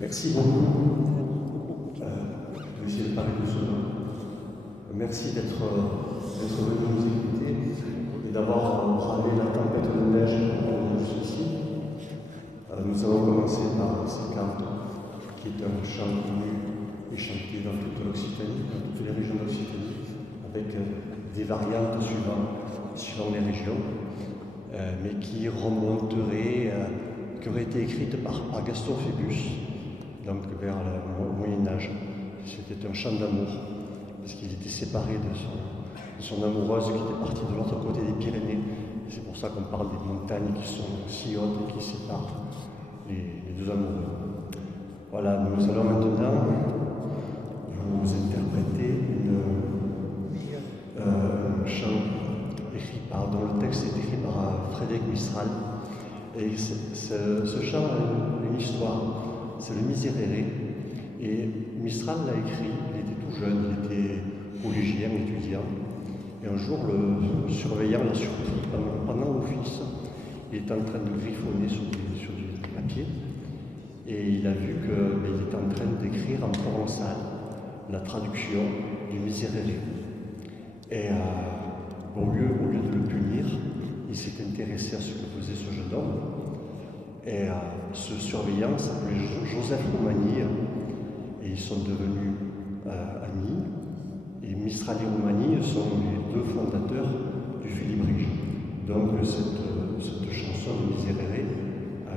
Merci beaucoup. Je vais essayer de parler doucement. Merci d'être venu nous écouter et d'avoir bravé la tempête de neige pour ceci. Nous allons commencer par ce canto, qui est un chant connu et chanté dans toute l'Occitanie, dans toutes les régions d'Occitanie, avec des variantes suivant les régions, mais qui remonterait, qui aurait été écrite par Gaston Phébus, donc vers le Moyen-Âge. C'était un chant d'amour, parce qu'il était séparé de son amoureuse qui était partie de l'autre côté des Pyrénées. C'est pour ça qu'on parle des montagnes qui sont si hautes et qui séparent les deux amoureux. Voilà, nous allons maintenant vous interpréter un chant dont le texte est écrit par Frédéric Mistral. Et ce chant a une histoire, c'est le Miserere. Et Mistral l'a écrit, il était tout jeune, il était collégien, étudiant. Et un jour, le surveillant l'a surpris pendant l'office. Il était en train de griffonner sur du papier. Et il a vu qu'il était en train d'écrire en provençal la traduction du Miserere. Et au lieu de le punir, il s'est intéressé à ce que faisait ce jeune homme. Et ce surveillant s'appelait Joseph Romagny, et ils sont devenus amis. Et Mistral et Romagny sont les deux fondateurs du Félibrige. Donc cette chanson de Miserere a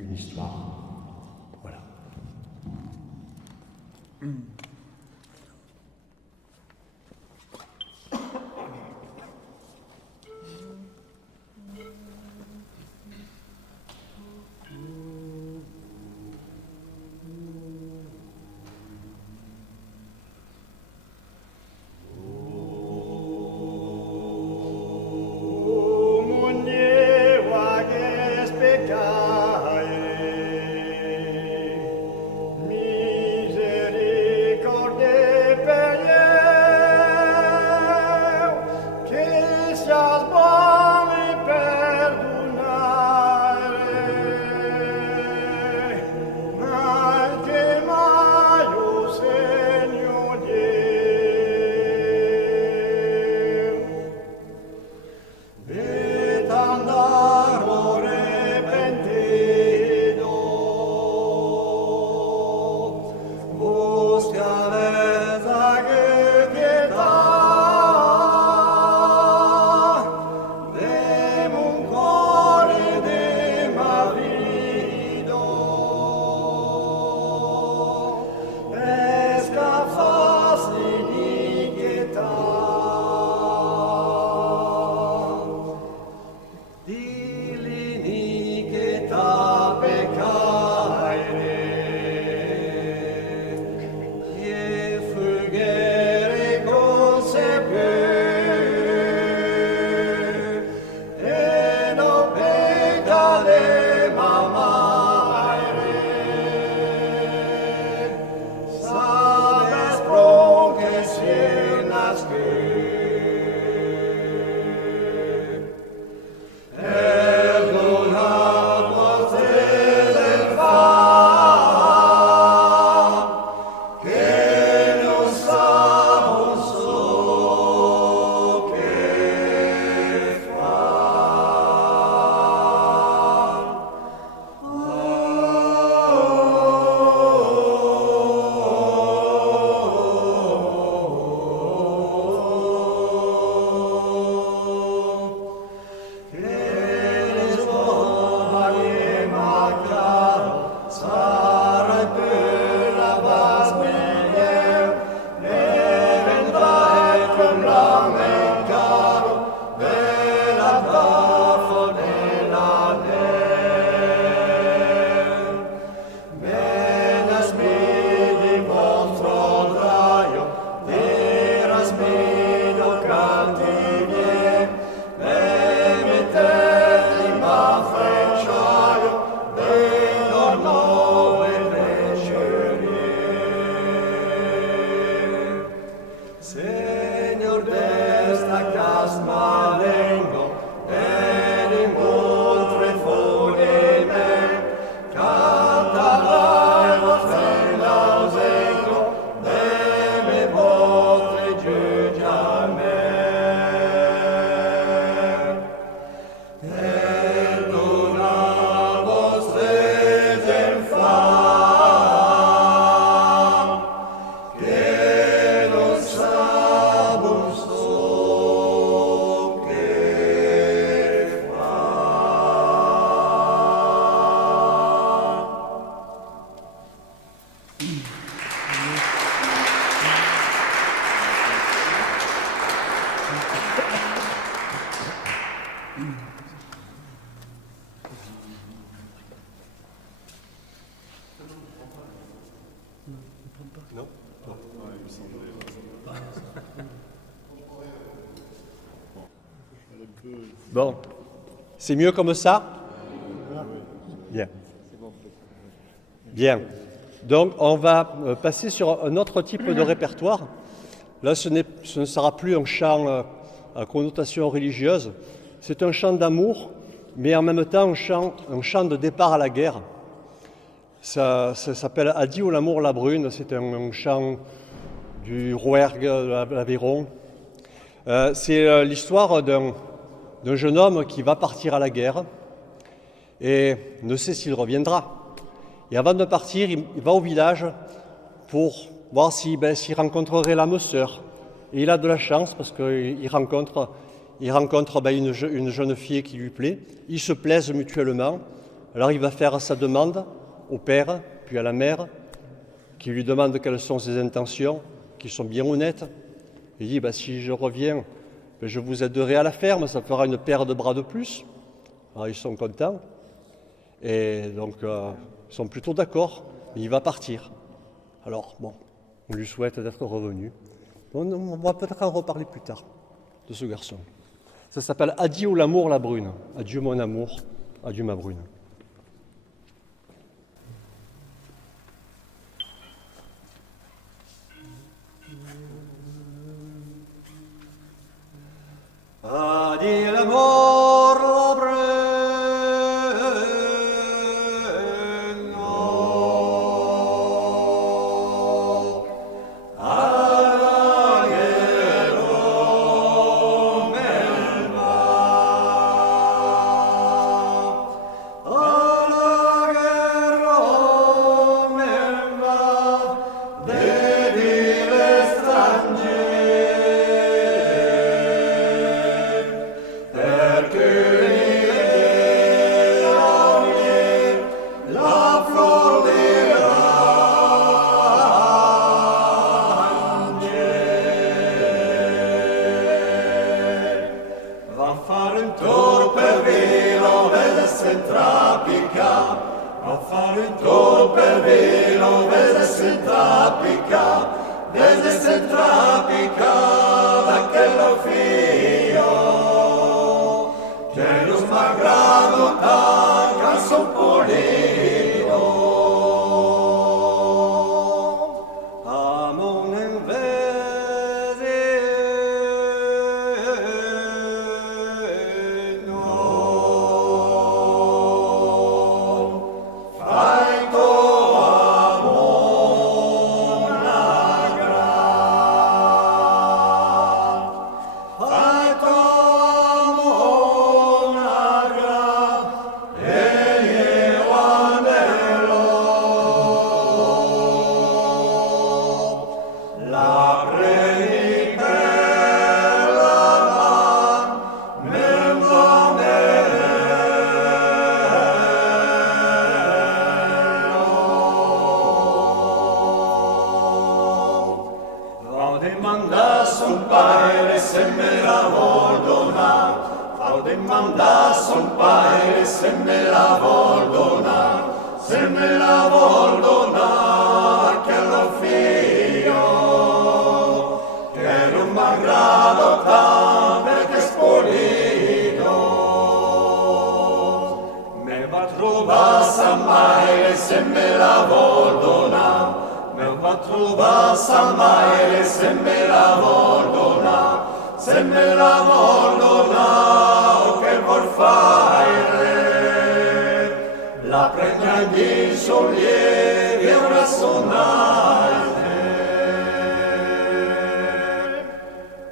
une histoire. Voilà. Bon, c'est mieux comme ça? Bien. Bien. Donc, on va passer sur un autre type de répertoire. Là, ce ne sera plus un chant à connotation religieuse. C'est un chant d'amour, mais en même temps un chant de départ à la guerre. Ça s'appelle Adieu l'amour, la brune. C'est un chant du Rouergue de l'Aveyron. C'est l'histoire d'un jeune homme qui va partir à la guerre et ne sait s'il reviendra. Et avant de partir, il va au village pour voir s'il rencontrerait l'âme sœur. Et il a de la chance parce qu'il rencontre une jeune fille qui lui plaît. Ils se plaisent mutuellement. Alors il va faire sa demande au père, puis à la mère, qui lui demande quelles sont ses intentions, qui sont bien honnêtes. Il dit, si je reviens, je vous aiderai à la ferme, ça fera une paire de bras de plus. Alors ils sont contents. Et donc, ils sont plutôt d'accord, mais il va partir. Alors, bon, on lui souhaite d'être revenu. On va peut-être en reparler plus tard de ce garçon. Ça s'appelle Adieu l'amour, la brune. Adieu mon amour, adieu ma brune. Adieu l'amour, la brune.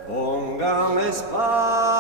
Pongan la espada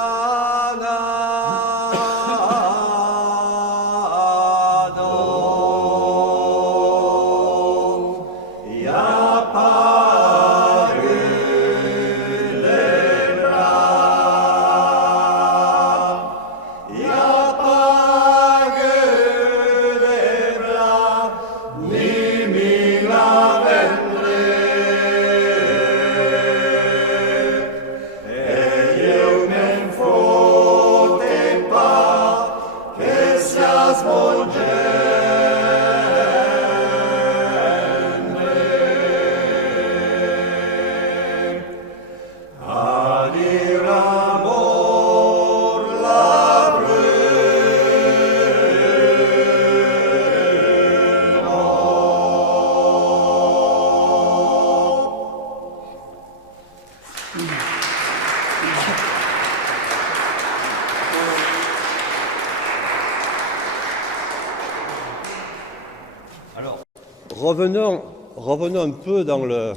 Revenons un peu dans le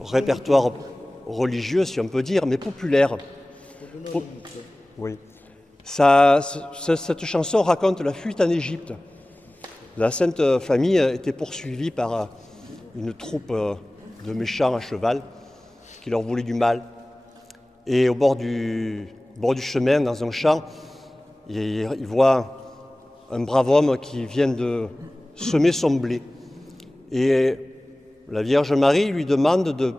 répertoire religieux, si on peut dire, mais populaire. Oui. Cette chanson raconte la fuite en Égypte. La Sainte Famille était poursuivie par une troupe de méchants à cheval qui leur voulaient du mal. Et au bord du chemin, dans un champ, ils voient un brave homme qui vient de semer son blé. Et la Vierge Marie lui demande de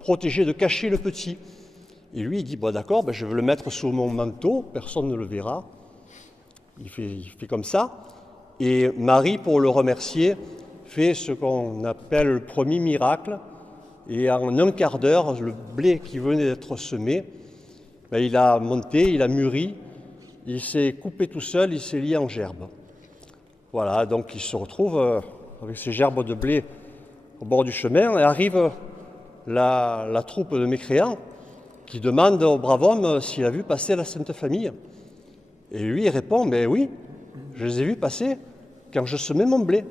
protéger, de cacher le petit. Et lui, il dit, bon, d'accord, je vais le mettre sous mon manteau, personne ne le verra. Il fait comme ça. Et Marie, pour le remercier, fait ce qu'on appelle le premier miracle. Et en un quart d'heure, le blé qui venait d'être semé, il a monté, il a mûri, il s'est coupé tout seul, il s'est lié en gerbes. Voilà, donc il se retrouve avec ces gerbes de blé au bord du chemin, et arrive la troupe de mécréants qui demande au brave homme s'il a vu passer la Sainte Famille. Et lui, il répond, oui, je les ai vus passer quand je semais mon blé.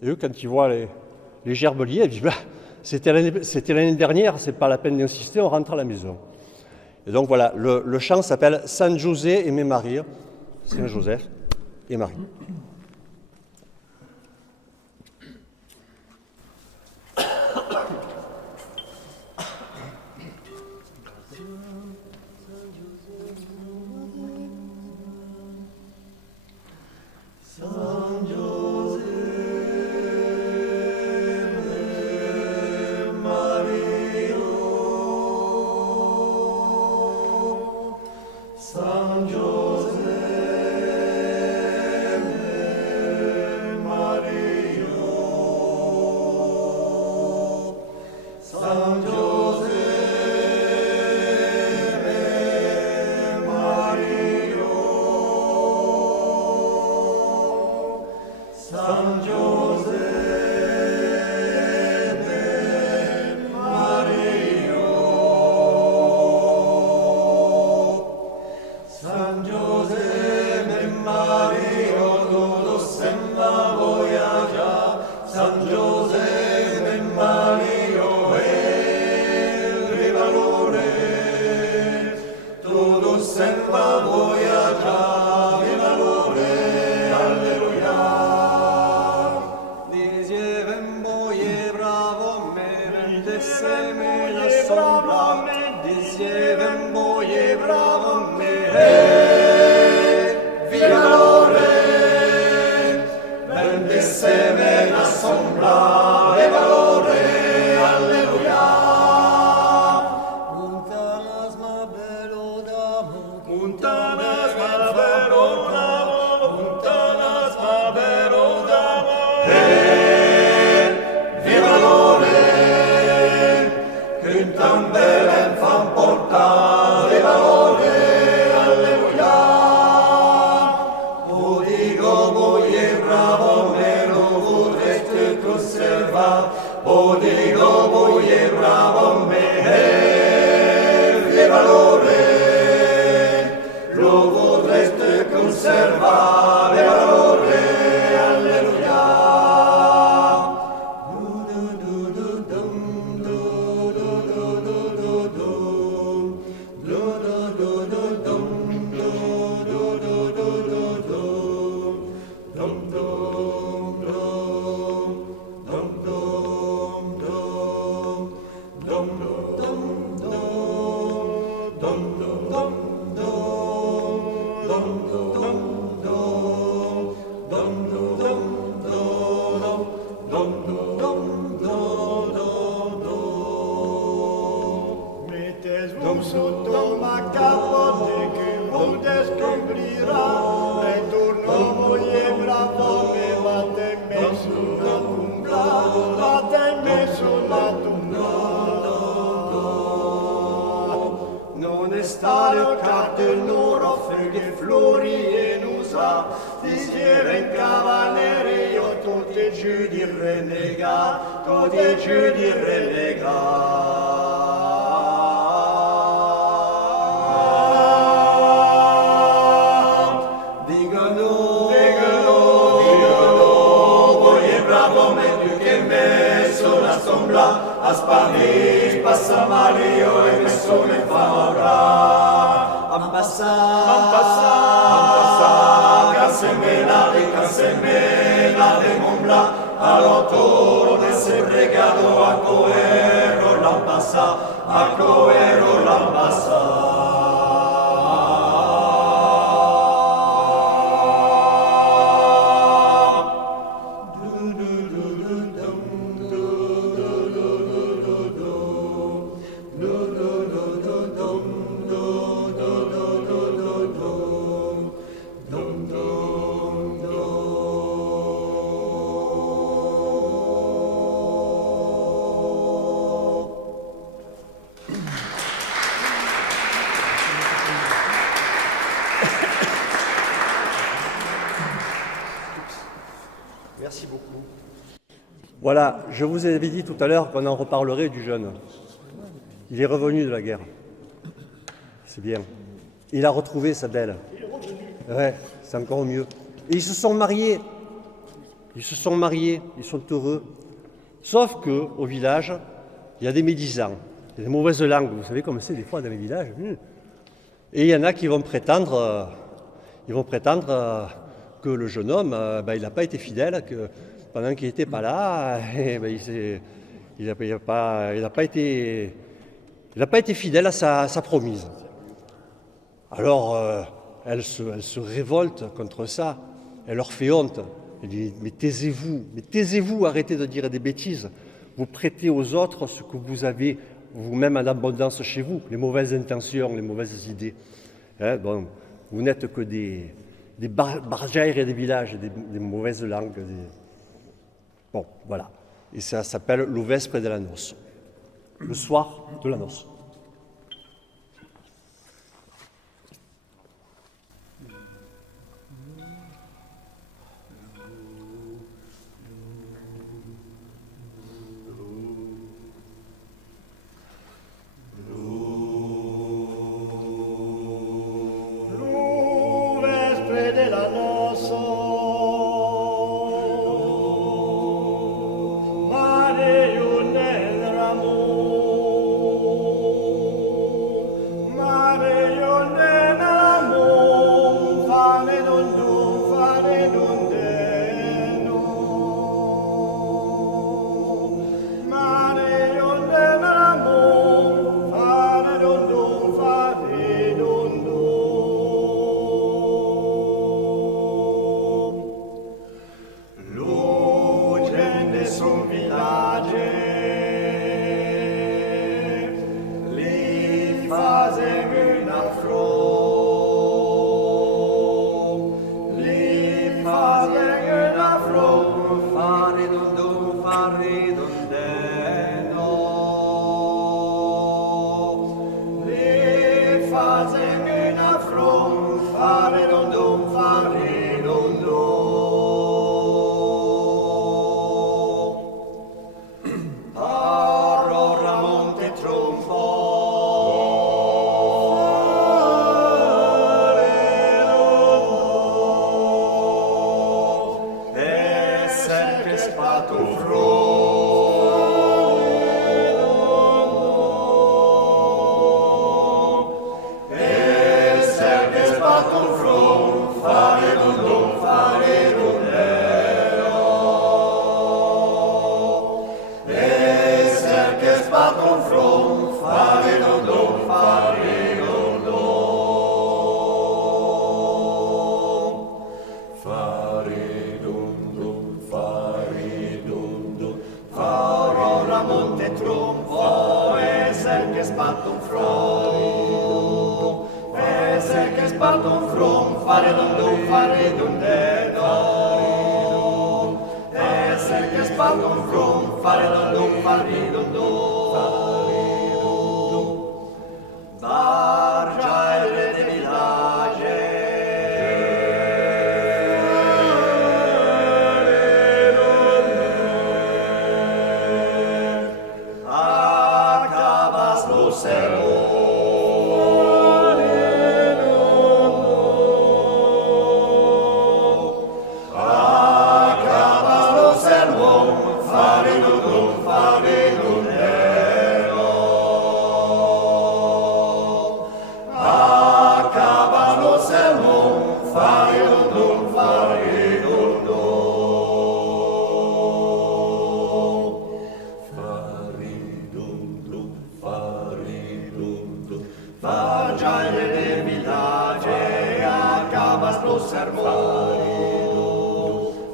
Et eux, quand ils voient les gerbes liées, ils disent, c'était l'année dernière, c'est pas la peine d'insister, on rentre à la maison. Et donc voilà, le chant s'appelle San José et Maria, Saint Joseph et Marie. Sotto ma capote che il mondo scoprirà e torno glorienusa, disiere in cavalleria, tutti i giudi renegati, tutti i giudi renegati. A Spanish passa Mario e nessuno fa ora. Han passat, cansemela de Montblanc, a l'autor de ese regado a Coero l'han passat, a Coero l'han passat. Merci beaucoup. Voilà, je vous avais dit tout à l'heure qu'on en reparlerait du jeune. Il est revenu de la guerre. C'est bien. Il a retrouvé sa belle. Ouais, c'est encore mieux. Et ils se sont mariés. Ils se sont mariés, ils sont heureux. Sauf qu'au village, il y a des médisants, il y a des mauvaises langues. Vous savez comme c'est des fois dans les villages. Et il y en a qui vont prétendre, que le jeune homme, il n'a pas été fidèle, que pendant qu'il n'était pas là, il n'a pas été fidèle à sa promise. Alors, elle se révolte contre ça, elle leur fait honte. Elle dit, mais taisez-vous, arrêtez de dire des bêtises. Vous prêtez aux autres ce que vous avez vous-même en abondance chez vous, les mauvaises intentions, les mauvaises idées. Vous n'êtes que des barjaires et des villages, des mauvaises langues. Bon, voilà. Et ça s'appelle l'Ovespre de la noce, le soir de la noce.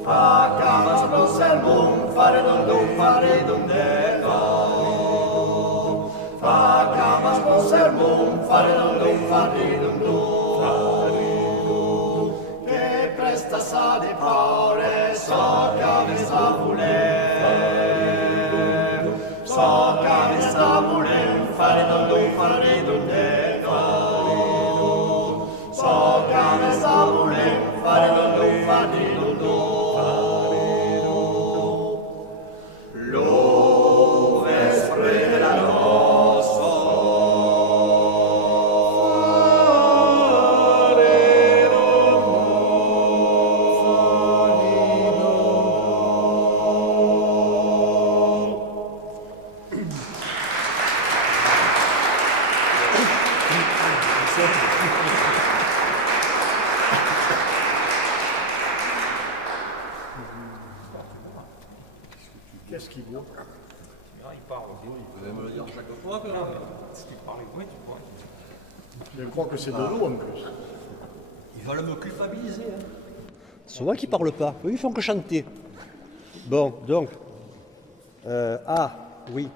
Facamas prosermum faredum faredum deva. Facamas prosermum faredum faredum che presta sa di paure so che sta volem so che sta volem faredum faredum deva. So che sta volem faredum faredum Qu'est-ce qu'il vaut? Il parle. Il peut me le dire chaque fois que si tu parles, oui, tu vois. Je crois que c'est de l'eau en plus. Il va me culpabiliser. Hein. C'est moi qui parle pas. Eux, ils font que chanter. Bon, donc. Oui.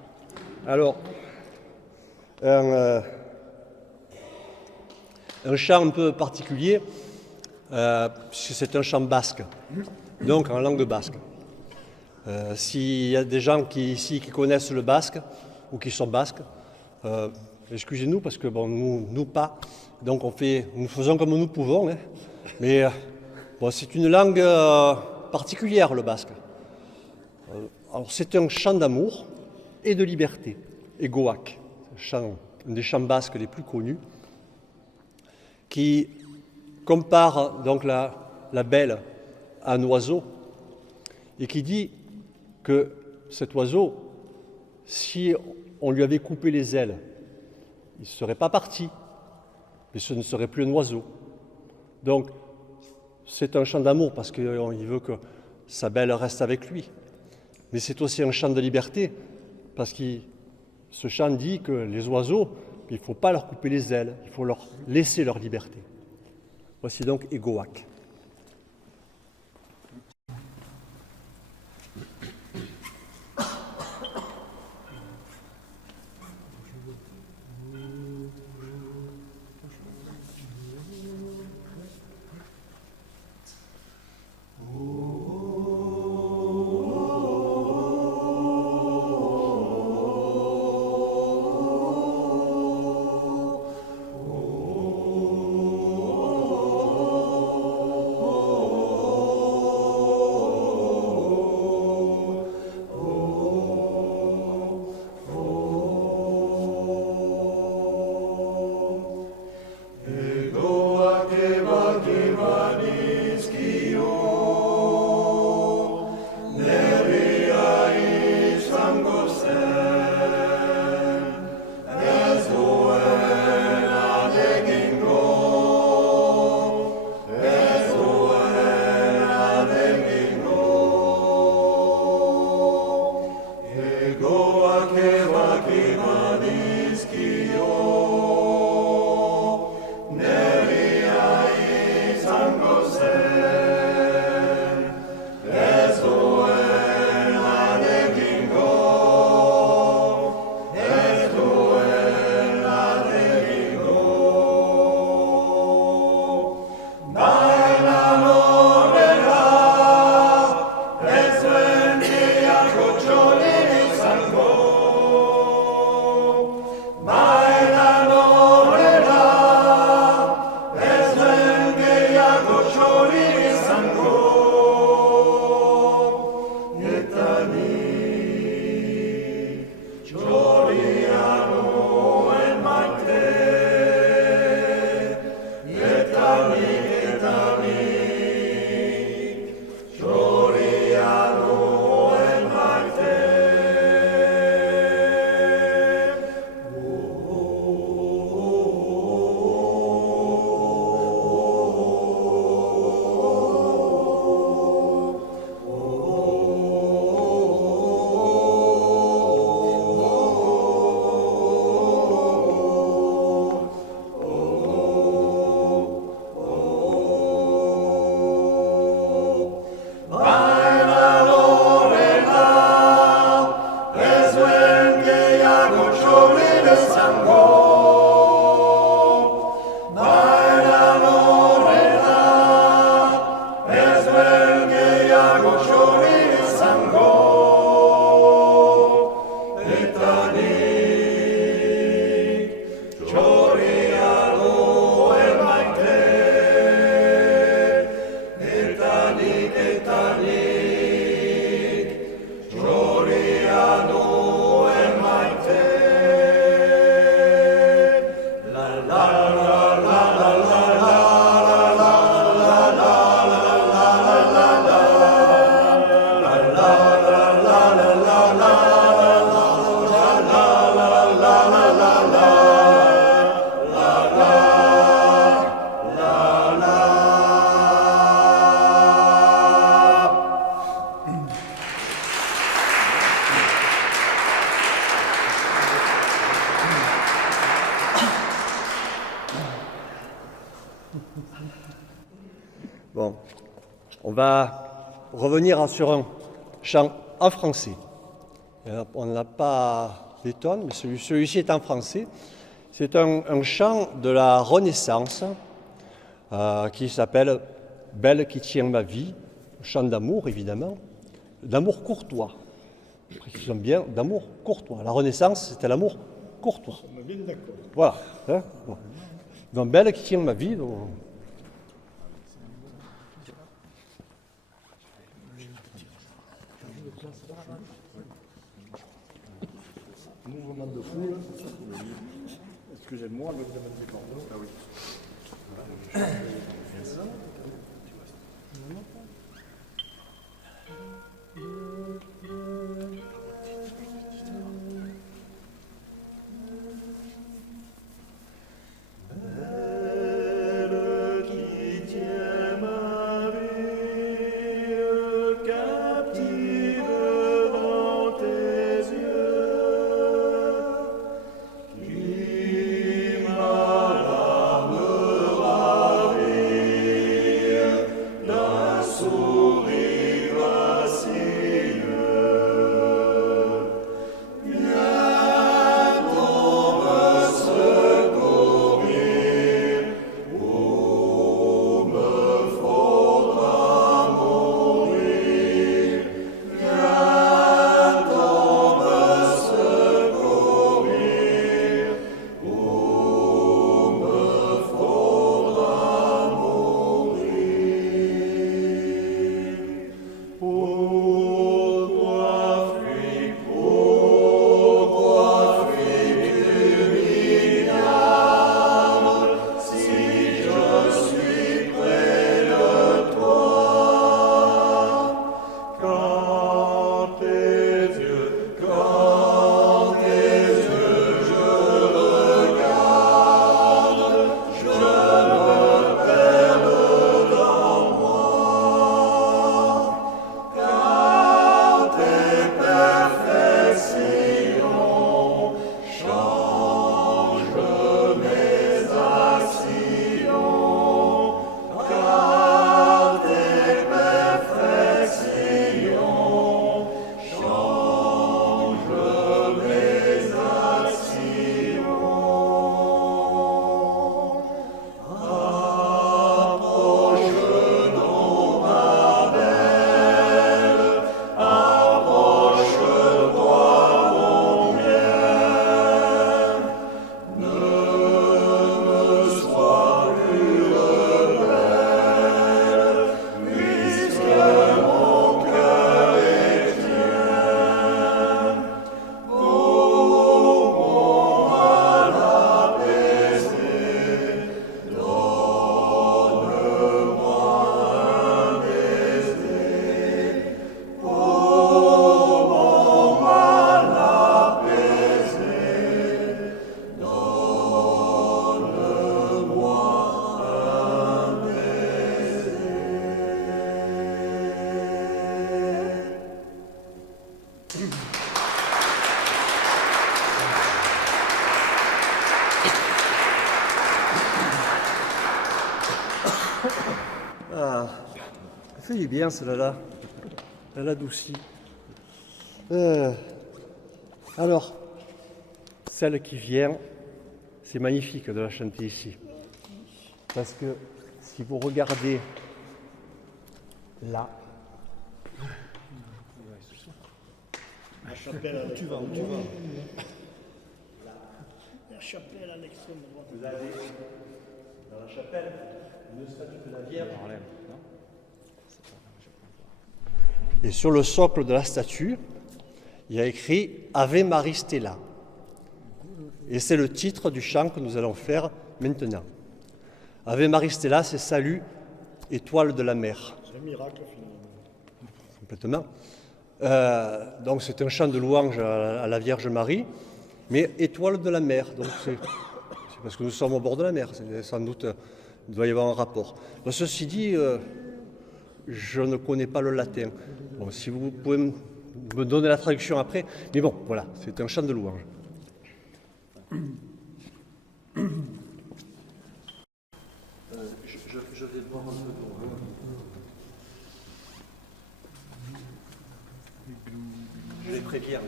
Alors. Un chant un peu particulier, puisque c'est un chant basque. Donc en langue basque. S'il y a des gens ici qui connaissent le basque ou qui sont basques, excusez-nous parce que bon, nous pas, donc nous faisons comme nous pouvons, hein. Mais bon, c'est une langue particulière le basque. Alors c'est un chant d'amour et de liberté, Egoak, un des chants basques les plus connus, qui compare donc la belle à un oiseau et qui dit que cet oiseau, si on lui avait coupé les ailes, il ne serait pas parti, mais ce ne serait plus un oiseau. Donc, c'est un chant d'amour parce qu'il veut que sa belle reste avec lui. Mais c'est aussi un chant de liberté parce que ce chant dit que les oiseaux, il ne faut pas leur couper les ailes, il faut leur laisser leur liberté. Voici donc Egoak. Bon, on va revenir sur un chant en français. On n'a pas les tonnes, mais celui-ci est en français. C'est un chant de la Renaissance qui s'appelle « Belle qui tient ma vie », chant d'amour évidemment, d'amour courtois. Précisons bien, d'amour courtois. La Renaissance, c'était l'amour courtois. On est bien d'accord. Voilà. Hein, bon. Donc, belle qui tient ma vie. Donc... Mouvement de foule. Excusez-moi, le vous des cordeaux. Ah oui. fait du bien, celle-là. Elle adoucit. Alors, celle qui vient, c'est magnifique de la chanter ici. Parce que si vous regardez là, La chapelle à l'extrême droite. La chapelle à l'extrême droite. vous avez dans la chapelle une statue de la Vierge. Et sur le socle de la statue, il y a écrit Ave Maris Stella. Et c'est le titre du chant que nous allons faire maintenant. Ave Maris Stella, c'est Salut, étoile de la mer. C'est un miracle finalement. Complètement. Donc c'est un chant de louange à la Vierge Marie, mais étoile de la mer. Donc c'est parce que nous sommes au bord de la mer. Sans doute, il doit y avoir un rapport. Donc, ceci dit, je ne connais pas le latin. Bon, si vous pouvez me donner la traduction après. Mais bon, voilà, c'est un chant de louange. Je vais voir un peu. très bien.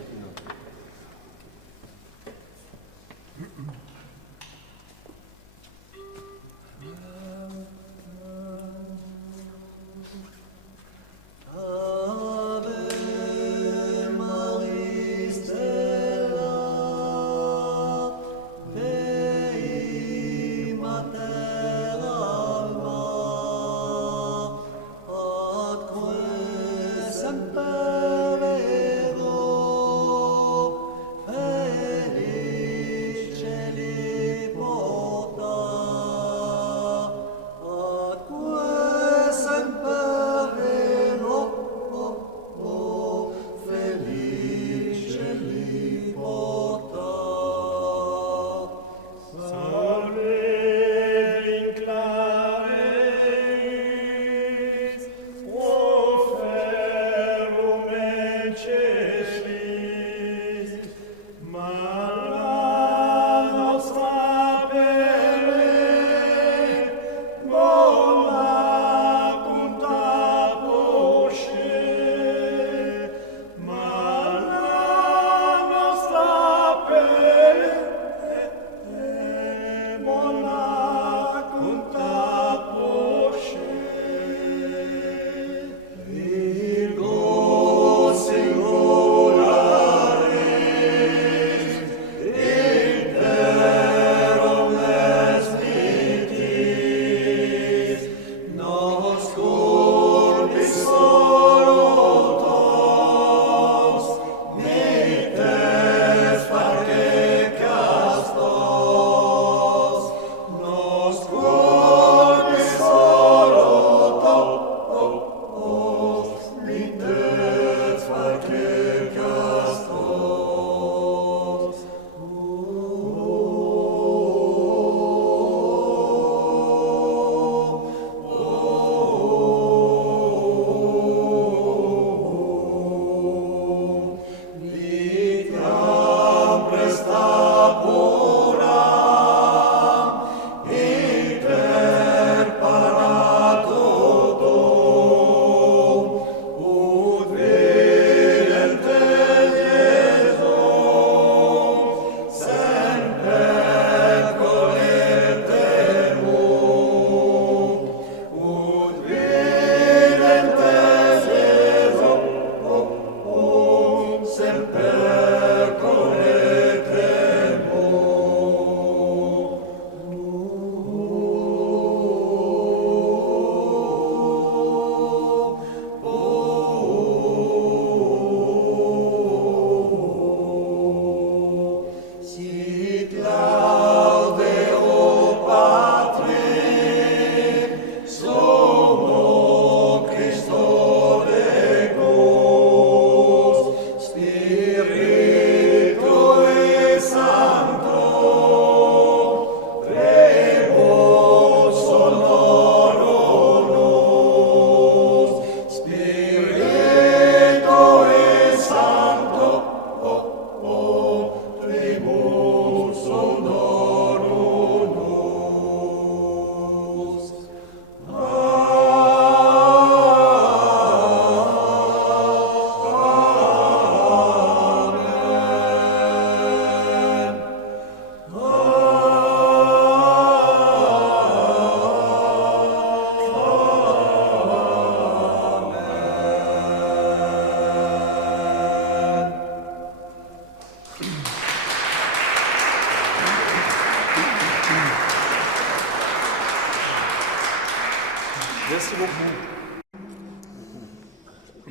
Merci beaucoup.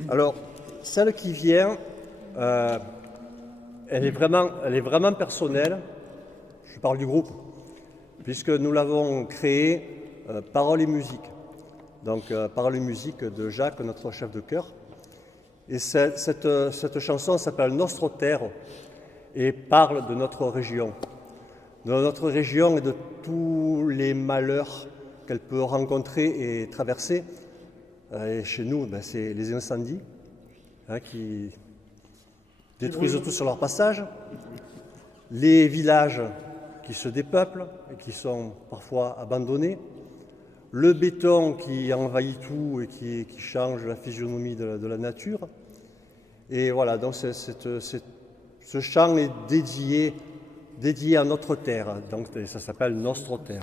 Alors, celle qui vient, elle est vraiment personnelle. Je parle du groupe, puisque nous l'avons créée Paroles et musique. Donc, Paroles et musique de Jacques, notre chef de chœur. Et cette chanson s'appelle Nostro Terre et parle de notre région. De notre région et de tous les malheurs qu'elle peut rencontrer et traverser. Et chez nous, c'est les incendies qui détruisent tout sur leur passage, les villages qui se dépeuplent et qui sont parfois abandonnés, le béton qui envahit tout et qui change la physionomie de la nature, Et voilà, donc ce chant est dédié à notre terre, donc ça s'appelle Nostro Terre.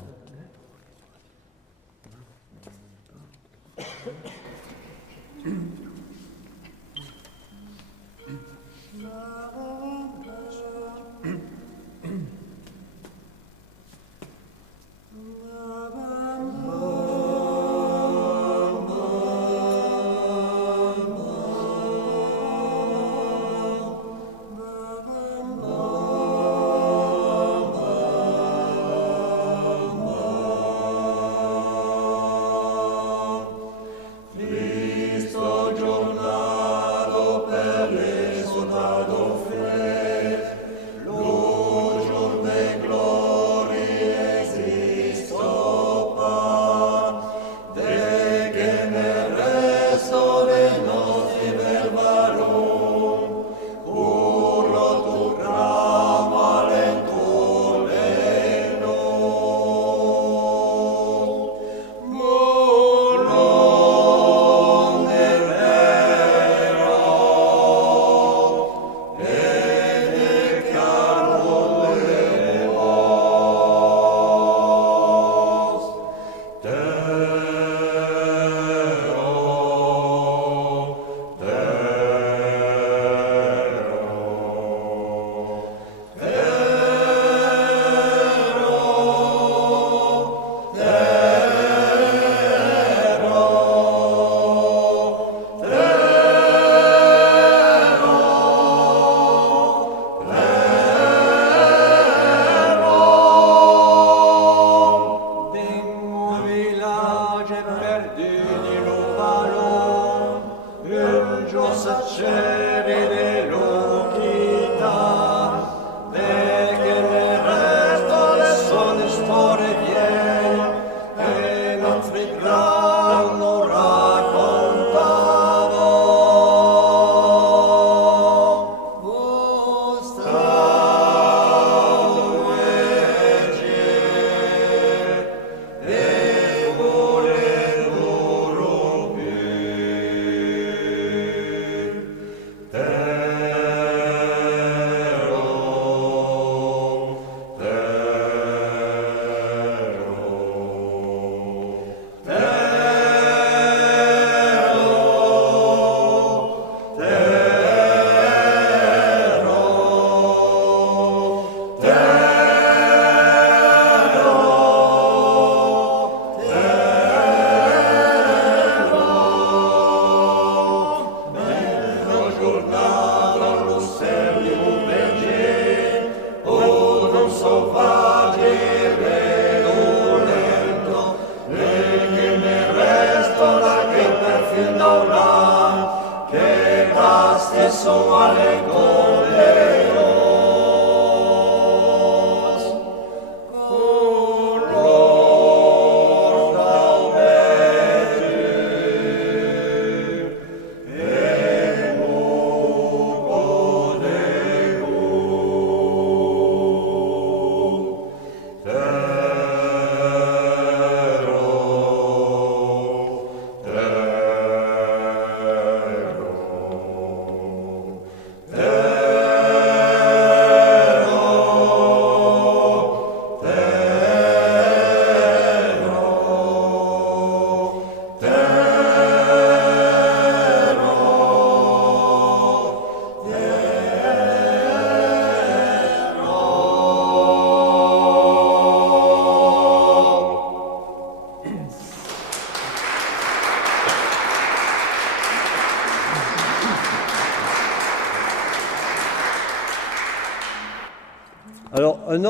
Alors, un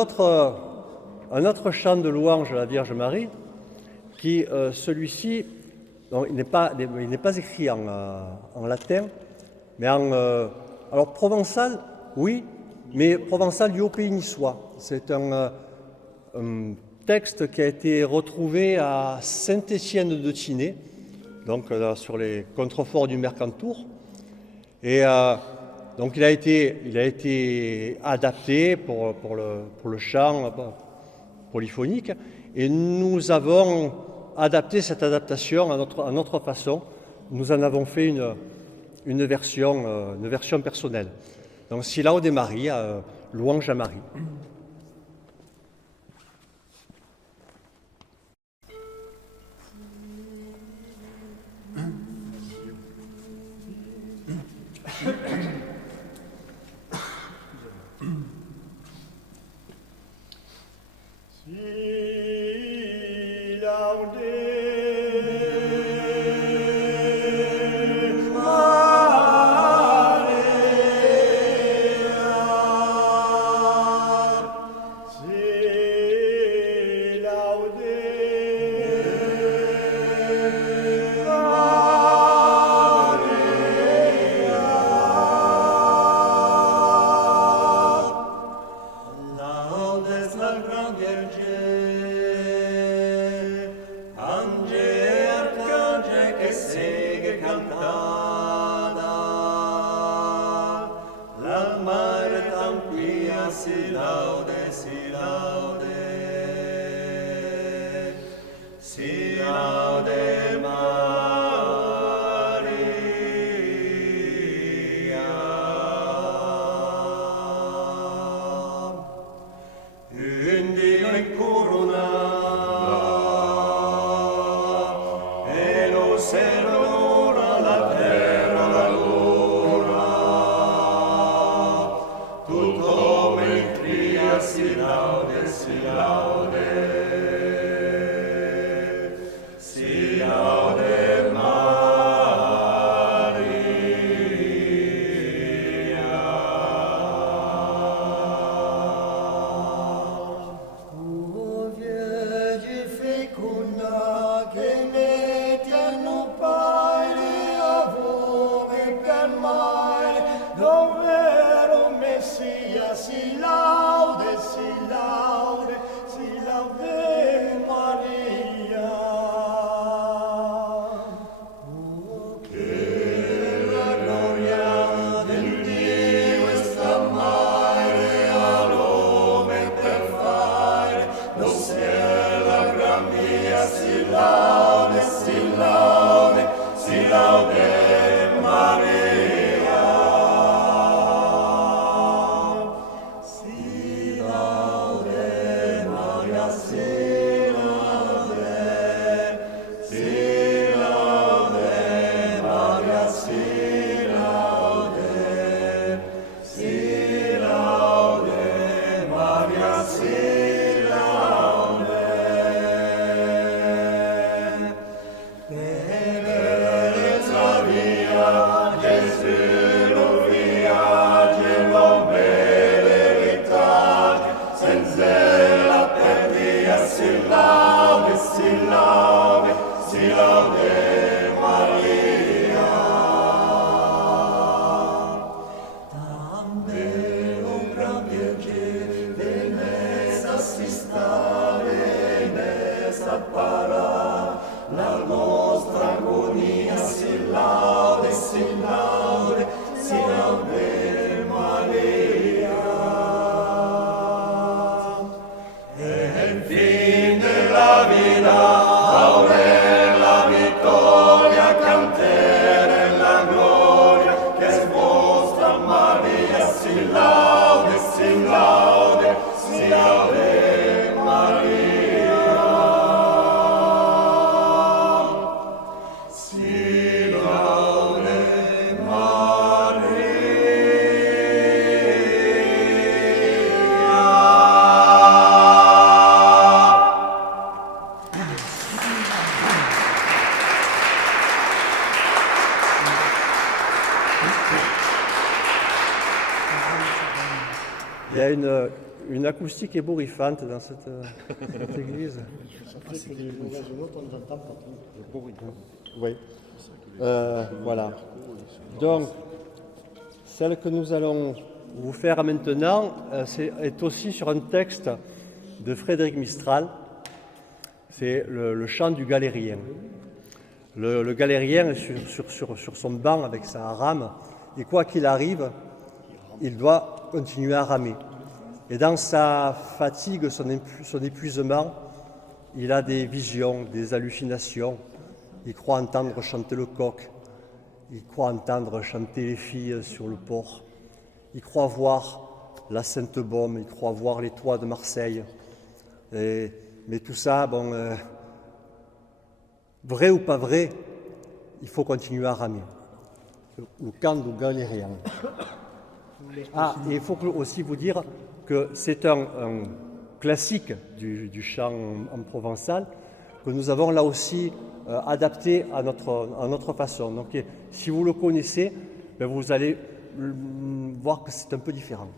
autre chant de louange à la Vierge Marie, qui, celui-ci, il n'est pas écrit en latin, mais alors provençal, oui, mais provençal du Haut-Pays niçois. C'est un texte qui a été retrouvé à Saint-Étienne de Tinée, donc sur les contreforts du Mercantour. Et donc il a été adapté pour le chant polyphonique, et nous avons adapté cette adaptation à notre façon. Nous en avons fait une version personnelle. Donc, Si laude Marie, louange à Marie. Laudes al gran Verge, Angel, arcangel che segue cantada, la mare tan pia si laude, si laude, si laude Maria. Un Dio in corona, e lo cielo l'ora, la terra la luna, tutto me cria si laude, si laude, si laude Maria. O Virgine fecunda che l'Eterno Padre avore per mai, dovvero Messia si laude, si laude, si laude Maria. O che la gloria del Dio estamare all'uomo per fare, lo cielo la gran via si laude, si laude, si laude Maria. Si laude Maria, si laude, si laude Maria, si laude, si laude Maria, si laude. Bella via, Gesù lo viaggia, lo verità, senza la perdia si laude, si laude, si laude Maria. Dammi un gran Virgine, venezza si sta, venezza para, la nostra agonia si laude, si laude, si laude Maria. E il fin della vita, aure la vittoria, cantere la gloria, che è vostra Maria, si laude, si laude, si laude Maria. Si laude Maria. Il y a une acoustique ébouriffante dans cette église. Après que les mauvaises notes, on n'entend pas trop. Oui. Voilà. Donc, celle que nous allons vous faire maintenant est aussi sur un texte de Frédéric Mistral. C'est le chant du galérien. Le galérien est sur son banc avec sa rame, et quoi qu'il arrive, il doit continuer à ramer. Et dans sa fatigue, son épuisement, il a des visions, des hallucinations. Il croit entendre chanter le coq. il croit entendre chanter les filles sur le port. Il croit voir la Sainte-Baume, il croit voir les toits de Marseille. Mais tout ça, vrai ou pas vrai, il faut continuer à ramer. Le camp du Galérien. Ah, et il faut aussi vous dire que c'est un classique du chant en provençal que nous avons là aussi adapté à notre façon. Donc, si vous le connaissez, vous allez voir que c'est un peu différent.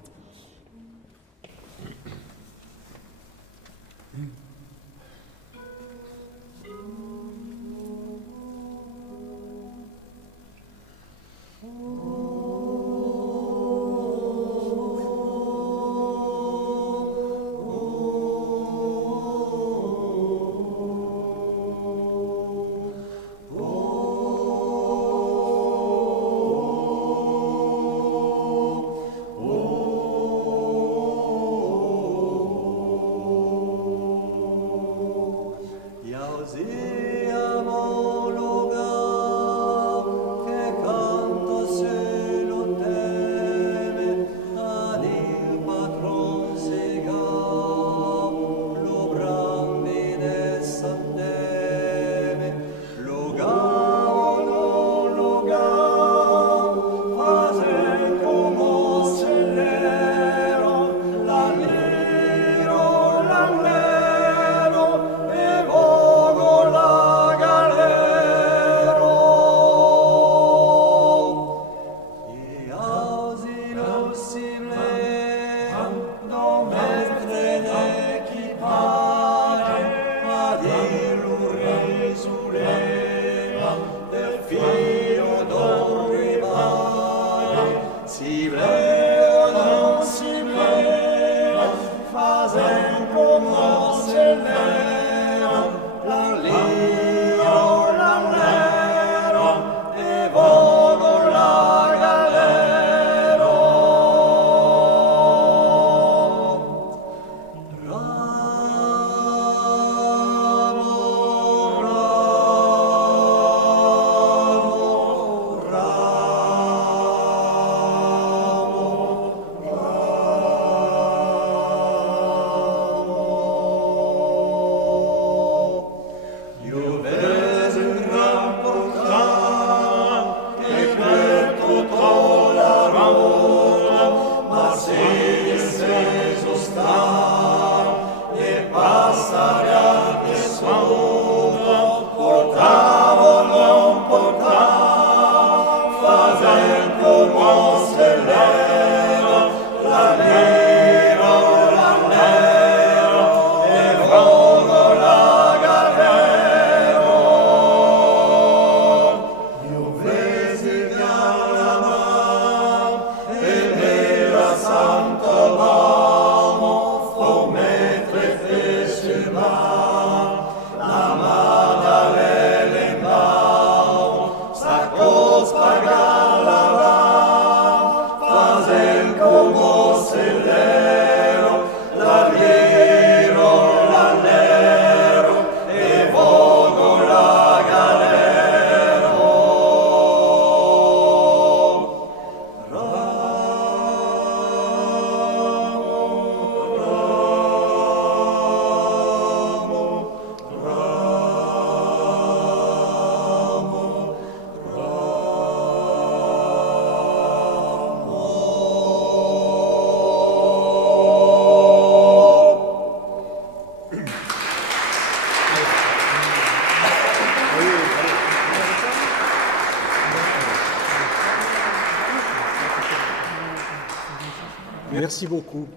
Merci beaucoup.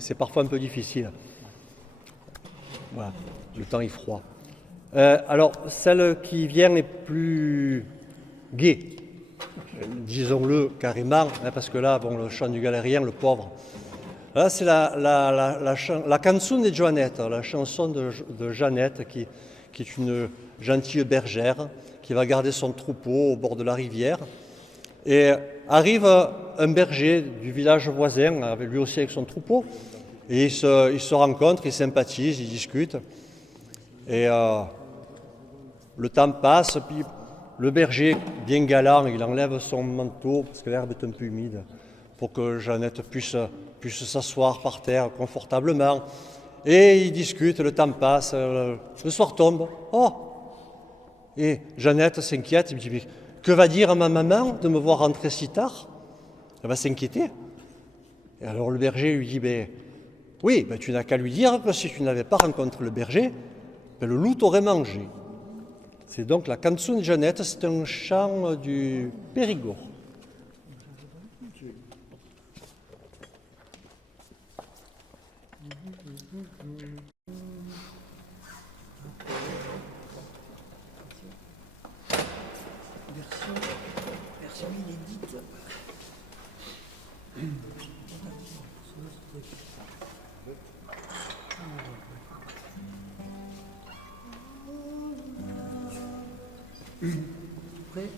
C'est parfois un peu difficile. Voilà, le temps est froid. Alors, celle qui vient est plus gaie, disons-le carrément, parce que là, le chant du galérien, le pauvre. Là, c'est la canzone de Joannette, la chanson de Jeannette, qui est une gentille bergère, qui va garder son troupeau au bord de la rivière. Et arrive un berger du village voisin, lui aussi avec son troupeau, et ils se rencontrent, ils sympathisent, ils discutent. Et le temps passe, puis le berger, bien galant, il enlève son manteau, parce que l'herbe est un peu humide, pour que Jeannette puisse s'asseoir par terre confortablement. Et ils discutent, le temps passe, le soir tombe. Oh! Et Jeannette s'inquiète, elle dit, que va dire ma maman de me voir rentrer si tard? Elle va s'inquiéter. Et alors le berger lui dit, oui, tu n'as qu'à lui dire que si tu n'avais pas rencontré le berger, le loup t'aurait mangé. C'est donc la canzone de Jeannette, c'est un chant du Périgord. Version inédite. Prêt?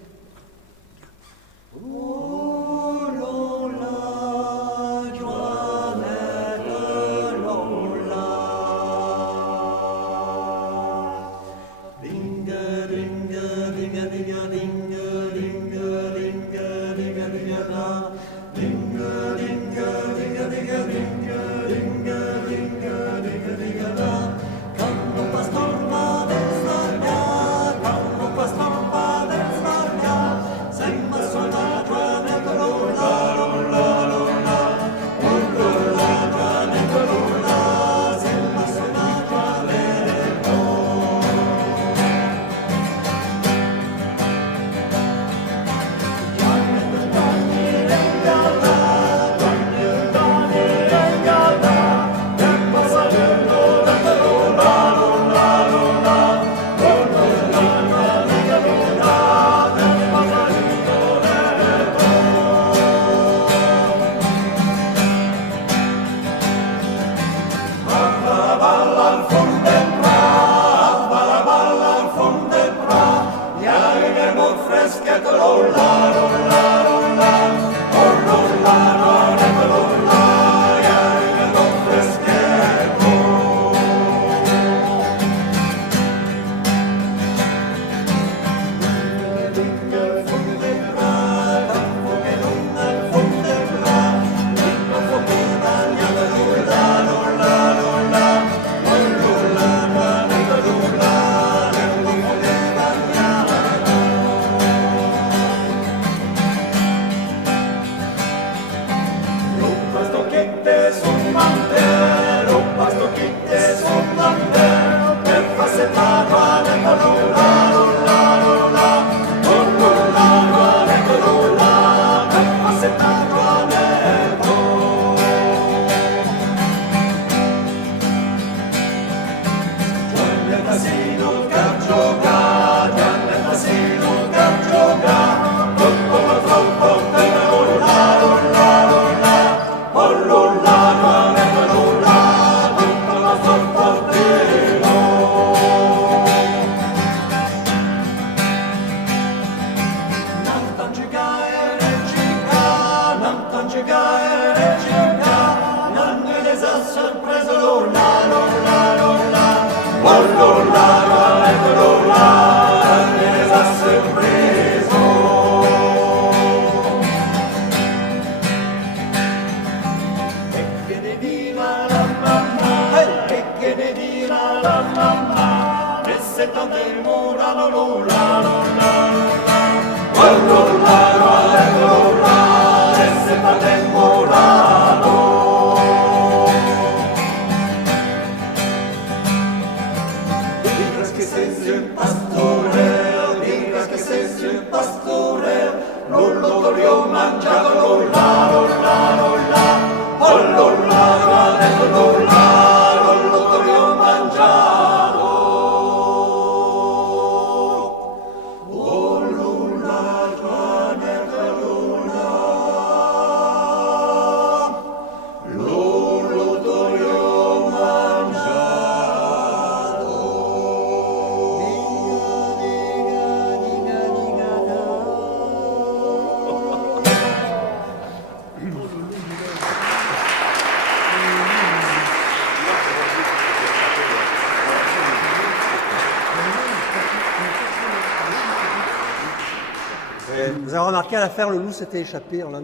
vous avez remarqué à la fin, le loup s'était échappé, on l'a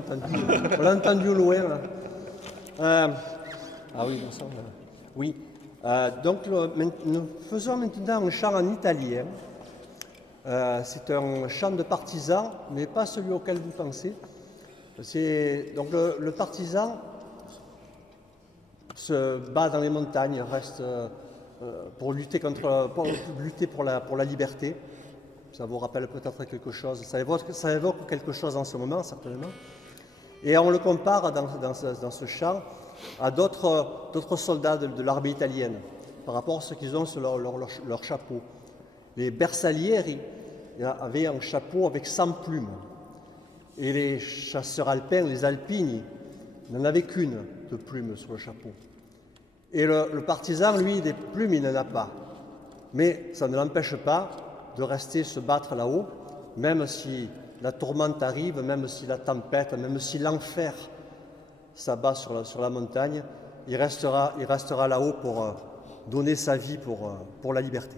entendu au loin. Là. Ah oui, bon sang. Oui. Donc nous faisons maintenant un chant en italien. C'est un chant de partisan, mais pas celui auquel vous pensez. Donc le partisan se bat dans les montagnes, reste pour lutter pour la liberté. Ça vous rappelle peut-être quelque chose, ça évoque quelque chose en ce moment, certainement. Et on le compare dans ce chant à d'autres soldats de l'armée italienne, par rapport à ce qu'ils ont sur leur chapeau. Les Bersaglieri avaient un chapeau avec 100 plumes. Et les chasseurs alpins, les alpini, n'en avaient qu'une de plume sur le chapeau. Et le partisan, lui, des plumes, il n'en a pas. Mais ça ne l'empêche pas de rester se battre là-haut, même si la tourmente arrive, même si la tempête, même si l'enfer s'abat sur la montagne, il restera là-haut pour donner sa vie pour la liberté.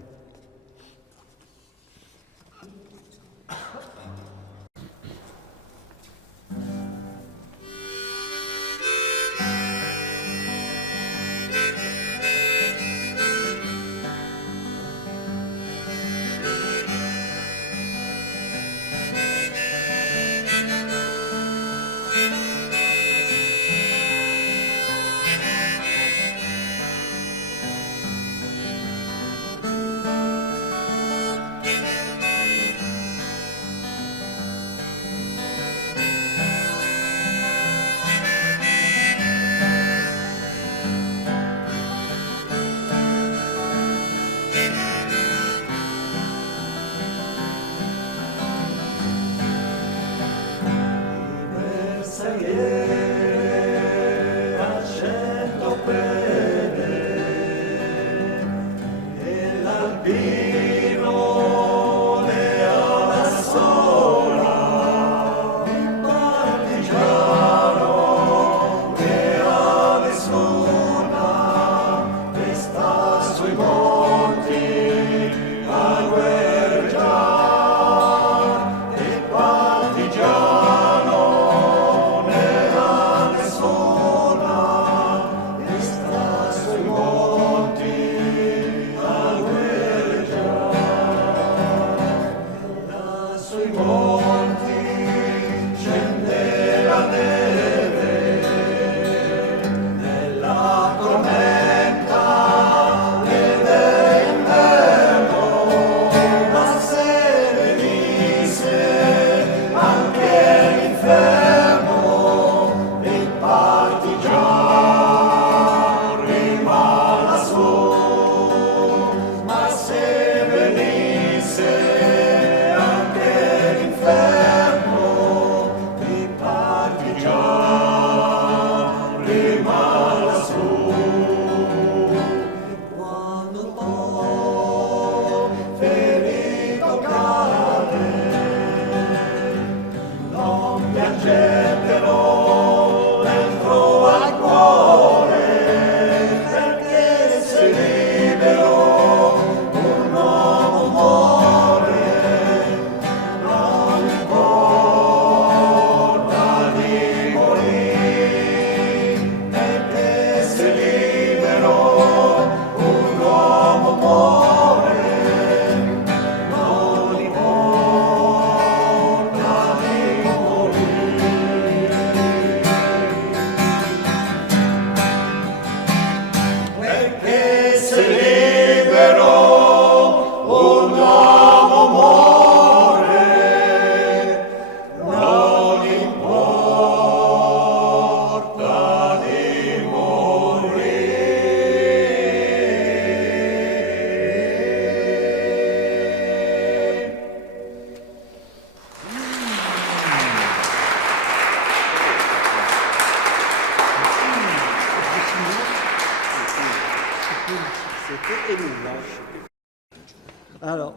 Alors,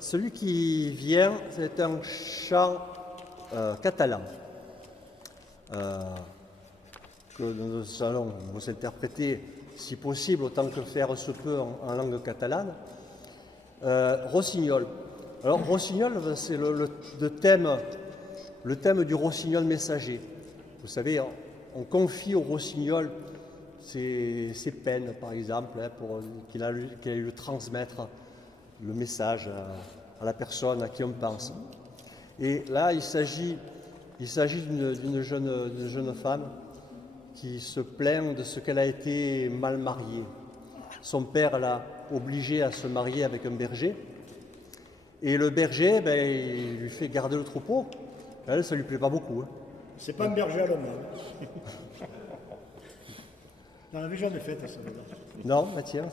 celui qui vient, c'est un chant catalan que nous allons vous interpréter, si possible, autant que faire se peut, en langue catalane. Rossignol. Alors, rossignol, c'est le thème du rossignol messager. Vous savez, on confie au rossignol ses peines, par exemple, pour qu'il ait le transmettre le message à la personne à qui on pense. Et là, il s'agit d'une jeune femme qui se plaint de ce qu'elle a été mal mariée. Son père l'a obligée à se marier avec un berger. Et le berger, il lui fait garder le troupeau. Elle, ça lui plaît pas beaucoup. Hein. C'est pas un berger allemand. Non, la vie jamais faite, ça. Non, tiens,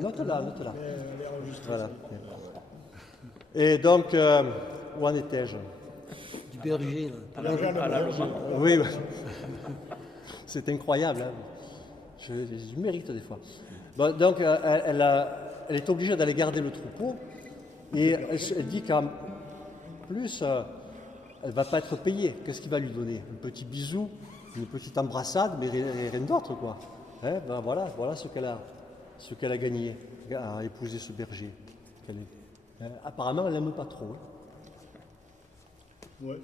note-la. Voilà. Et donc, où en étais-je? Du berger, là. Oui, c'est incroyable. Hein. Je mérite des fois. Bon, donc, elle est obligée d'aller garder le troupeau et elle dit qu'en plus, elle ne va pas être payée. Qu'est-ce qu'il va lui donner? Un petit bisou, une petite embrassade, mais rien d'autre, quoi. Hein, voilà ce qu'elle a gagné à épouser ce berger. Apparemment, elle n'aime pas trop. Hein. Ouais.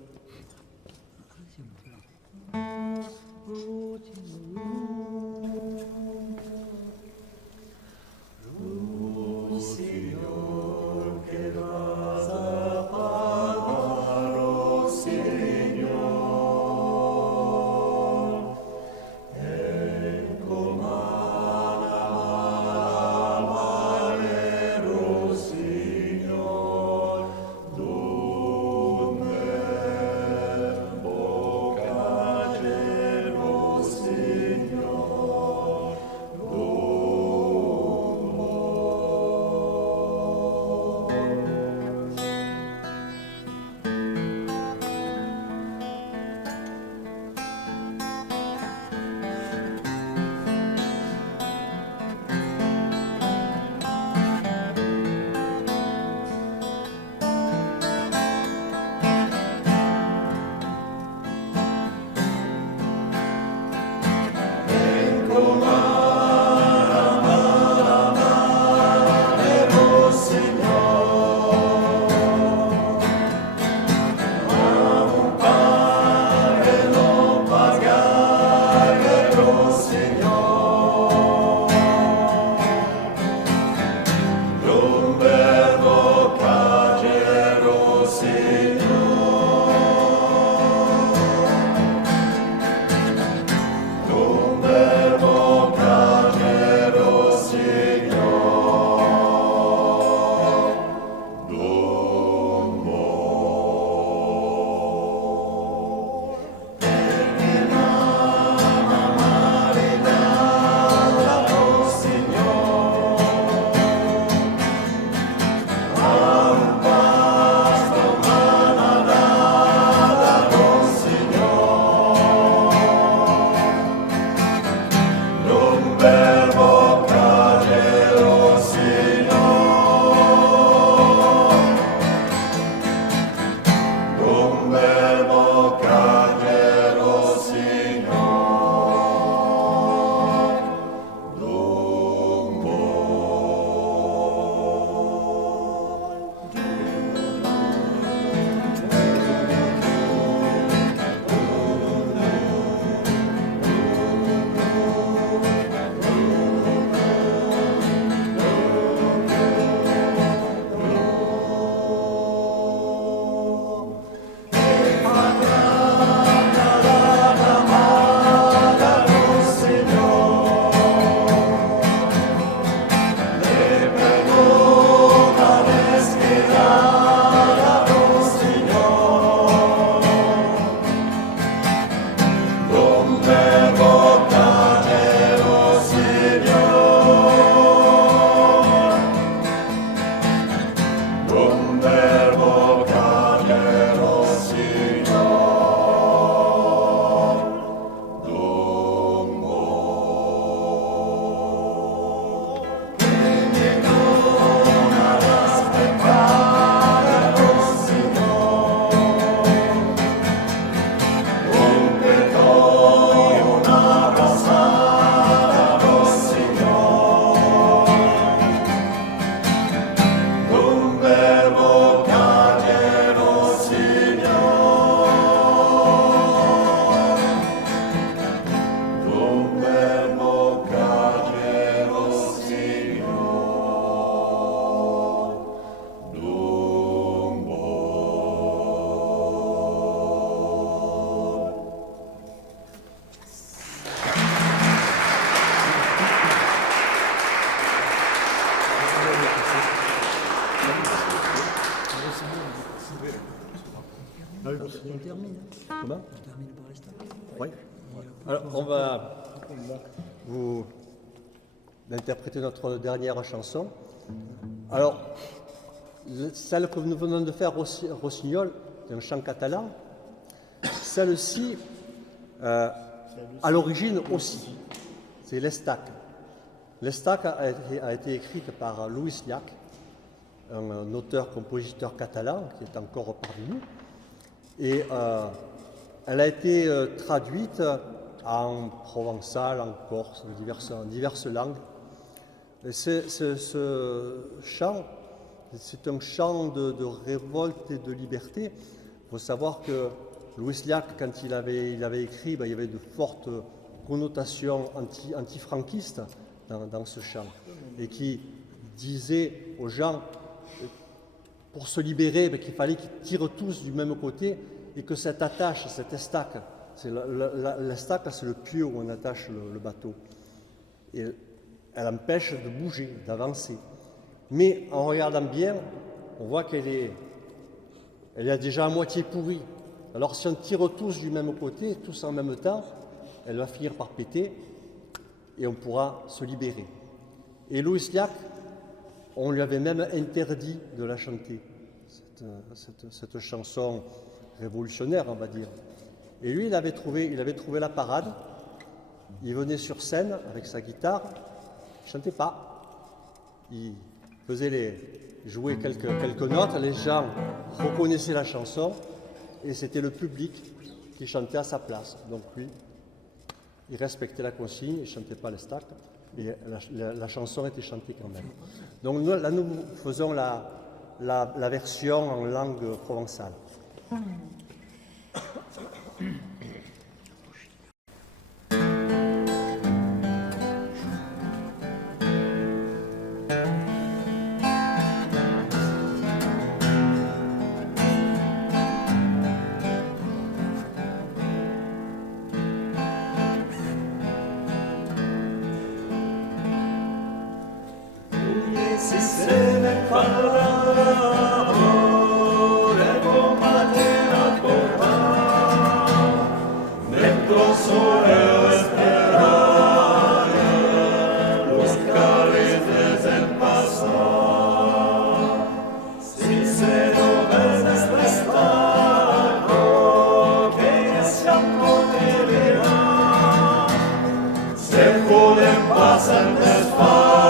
on termine. Comment? On termine par les stacks. Oui. Alors, on va vous interpréter notre dernière chanson. Alors, celle que nous venons de faire, Rossignol, c'est un chant catalan. Celle-ci, à l'origine aussi, c'est l'Estac. L'Estac a été écrite par Louis Llach, un auteur-compositeur catalan qui est encore parmi nous. Et elle a été traduite en provençal, en corse, en diverses langues. Et ce chant, c'est un chant de révolte et de liberté. Il faut savoir que Louis Llach, quand il avait écrit, il y avait de fortes connotations anti-franquistes dans ce chant, et qui disait aux gens, pour se libérer, qu'il fallait qu'ils tirent tous du même côté, et que cette attache, cette estaque, l'estaque, c'est le pieu où on attache le bateau. Et elle empêche de bouger, d'avancer. Mais en regardant bien, on voit qu'elle est déjà à moitié pourrie. Alors si on tire tous du même côté, tous en même temps, elle va finir par péter et on pourra se libérer. Et Louis Llach, on lui avait même interdit de la chanter, cette chanson révolutionnaire, on va dire. Et lui, il avait trouvé la parade. Il venait sur scène avec sa guitare, il ne chantait pas. Il jouait quelques notes, les gens reconnaissaient la chanson et c'était le public qui chantait à sa place. Donc lui, il respectait la consigne, il ne chantait pas les stacks et la chanson était chantée quand même. Donc là, nous faisons la version en langue provençale. Si se ne parla, volevo mattina dentro sole sperare, los calices en pasar. Si se dovesse restare, che siamo delirà, se pueden pasar desfare,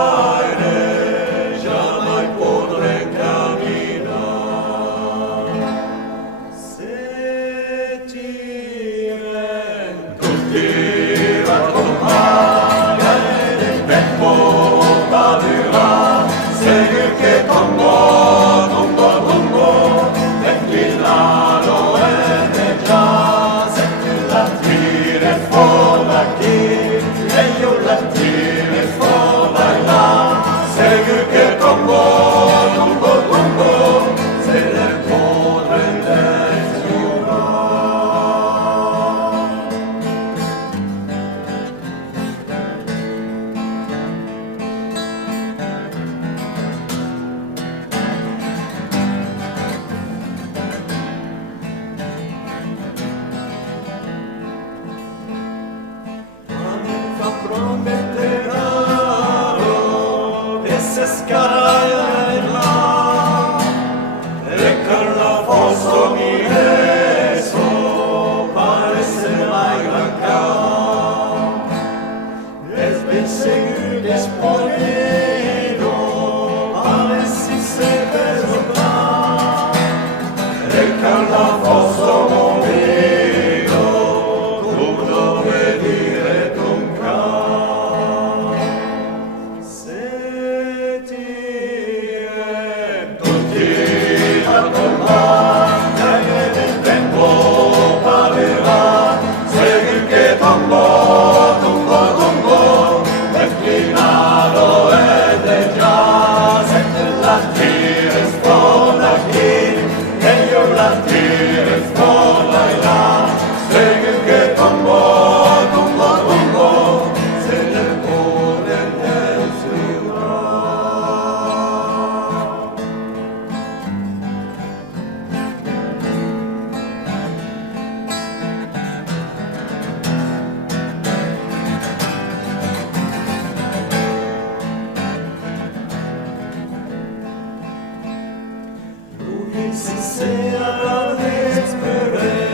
si c'est à l'espérer,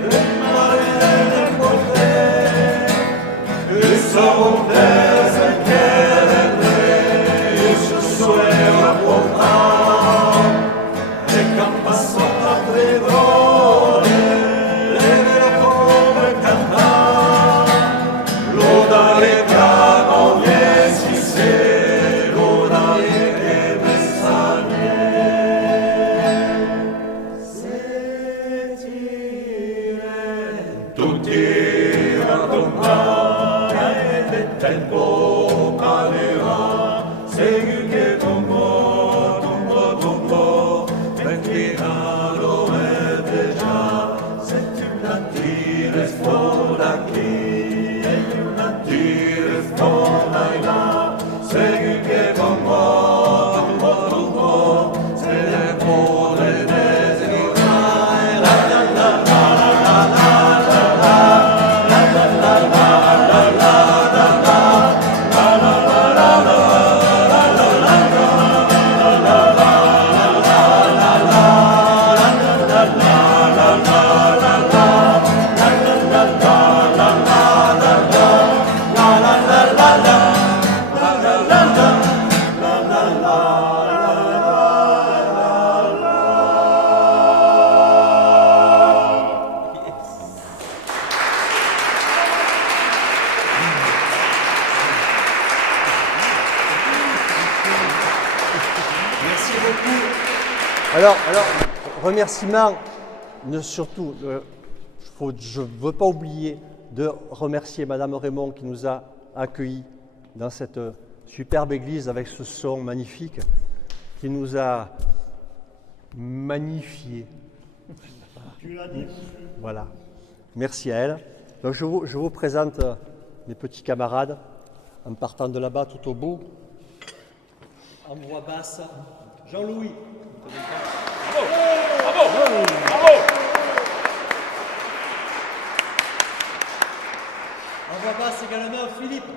le mal est porté, et son plaise qu'elle est, et je serai rapportant, et quand passant la trébole, les verres comme cantant, l'eau dans les canons, yes, si c'est l'eau dans les tempo calera, segui che tombo, tombo, tombo, ventinato è già, se tu la tires fuori qui, e tu la tires fuori là, segui che tombo, tombo, tombo, se le vuole desiderare, la la la la la la la la la la la la. Alors, remerciements, surtout, je ne veux pas oublier de remercier Madame Raymond qui nous a accueillis dans cette superbe église avec ce son magnifique, qui nous a magnifiés. Tu l'as dit. Voilà. Merci à elle. Donc je vous présente mes petits camarades en partant de là-bas tout au bout. En voix basse, Jean-Louis. Bravo! Bravo! En voix basse également, Philippe.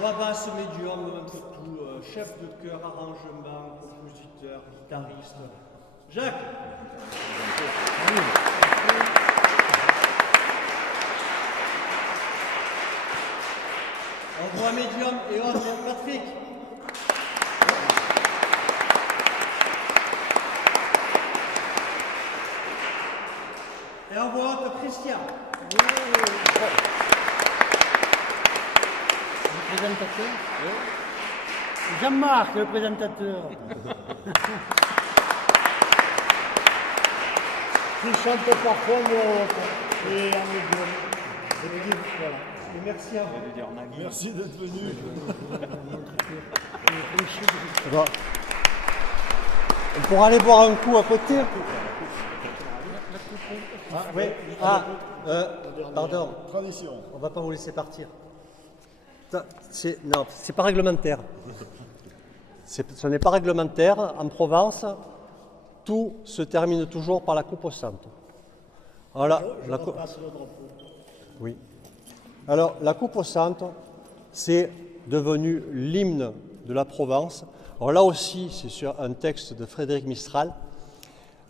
Voix basse, médium, un peu tout, chef de chœur, arrangement, compositeur, guitariste. Jacques. En voix médium et haute, Patrick. Et en voix haute, Christian. Le présentateur. Jean-Marc, le présentateur. Tu chantes parfois moi et en médium. Voilà. Et merci à vous. Merci d'être venu. Bon. On pourra aller boire un coup à côté. Ah, oui. Pardon. Tradition. On ne va pas vous laisser partir. Non, c'est pas réglementaire. Ce n'est pas réglementaire. En Provence, tout se termine toujours par la coupe au centre. Voilà. Passe le drapeau. Oui. Alors, la coupe au centre, c'est devenu l'hymne de la Provence. Alors là aussi, c'est sur un texte de Frédéric Mistral.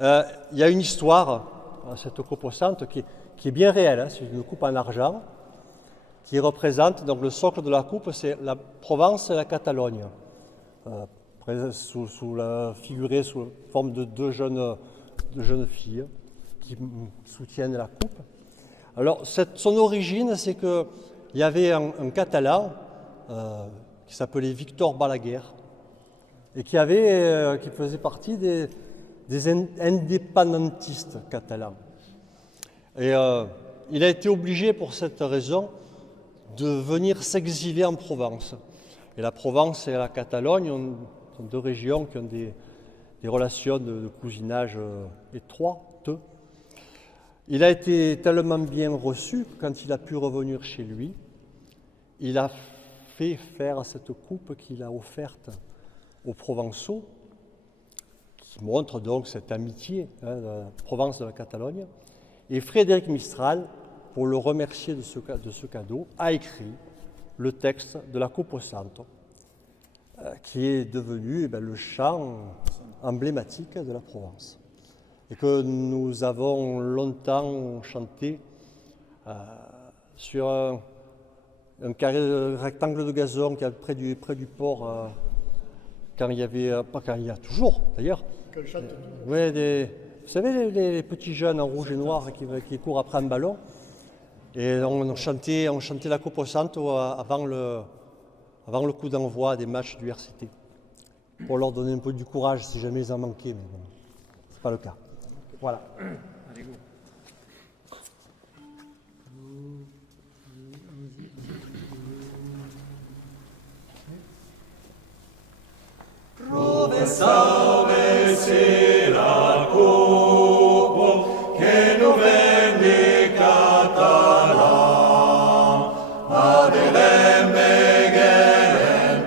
Il y a une histoire à cette coupe au centre qui est bien réelle. Hein. C'est une coupe en argent qui représente, donc le socle de la coupe, c'est la Provence et la Catalogne, figurée sous forme de deux jeunes filles qui soutiennent la coupe. Alors, son origine, c'est qu'il y avait un Catalan qui s'appelait Victor Balaguer et qui faisait partie des indépendantistes catalans. Et il a été obligé, pour cette raison, de venir s'exiler en Provence. Et la Provence et la Catalogne sont deux régions qui ont des relations de cousinage étroites. Il a été tellement bien reçu que quand il a pu revenir chez lui, il a fait faire cette coupe qu'il a offerte aux Provençaux, qui montre donc cette amitié de la Provence de la Catalogne. Et Frédéric Mistral, pour le remercier de ce cadeau, a écrit le texte de la Copo Santo, qui est devenu le chant emblématique de la Provence et que nous avons longtemps chanté sur un rectangle de gazon qui est près du port, quand il y avait, pas quand il y a toujours d'ailleurs, Que le chante tout. ouais, vous savez les petits jeunes en rouge et noir qui courent après un ballon, et on chantait la Copo Santo avant le coup d'envoi des matchs du RCT, pour leur donner un peu du courage si jamais ils en manquaient, mais bon, c'est pas le cas. Voilà. Salve sia cupo che nu vendicata ad elemme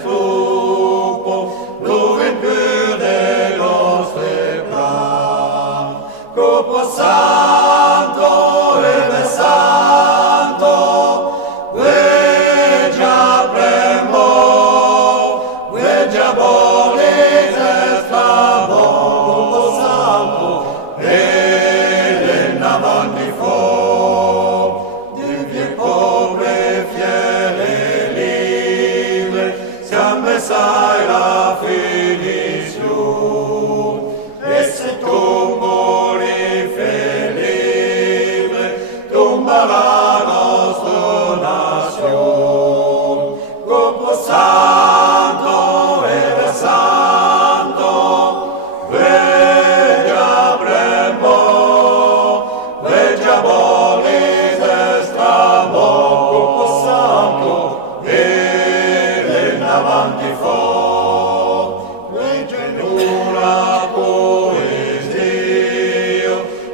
gentupo luven pur de nostre pra cupo santo e santo vegia premo vegia sai la finition e se tombo felibre tomba la nostra nation Copo Santo e santo vegia premo vegia bolis estramo Copo Santo avanti fo, legge l'una poesia,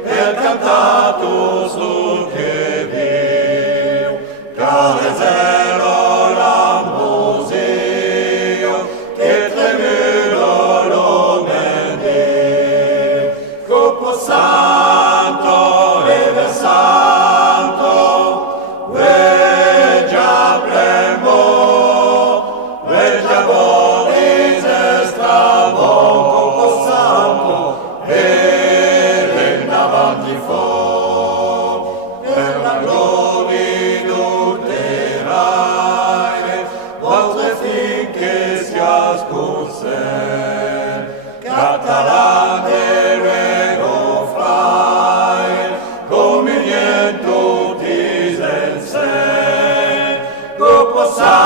per cantato su che Dio, caresero la museo, che tremulo lo mendio, Copo Santo e santo, vegia premo, vegia bolis estravon Copo Santo e regna avanti fo per la gloria d'uteraire vostre finché sia scurse catalane rego fraile come niente disense Copo Santo